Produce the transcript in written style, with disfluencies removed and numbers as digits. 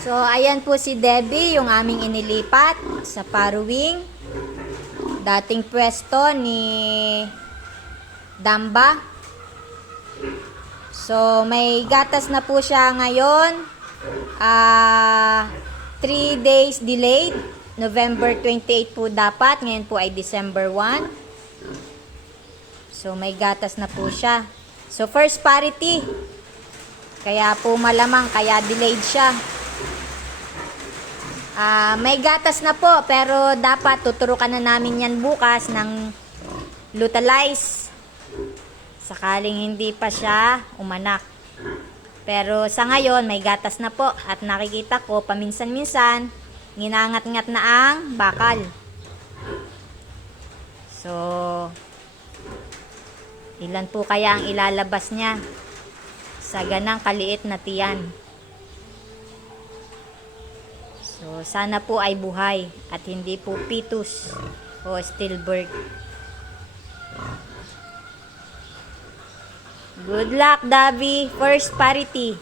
So, ayan po si Debbie, yung aming inilipat sa paruwing. Dating pwesto ni Damba. So, may gatas na po siya ngayon. 3 days delayed. November 28 po dapat. Ngayon po ay December 1. So, may gatas na po siya. So, first parity. Kaya po malamang, kaya delayed siya. May gatas na po, pero dapat tuturukan na namin yan bukas ng Lutalize. Sakaling hindi pa siya umanak. Pero sa ngayon, may gatas na po. At nakikita ko, paminsan-minsan, nginangat-ngat na ang bakal. So, ilan po kaya ang ilalabas niya sa ganang kaliit na tiyan? So, sana po ay buhay at hindi po fetus o stillbirth. Good luck, Davi. First parity.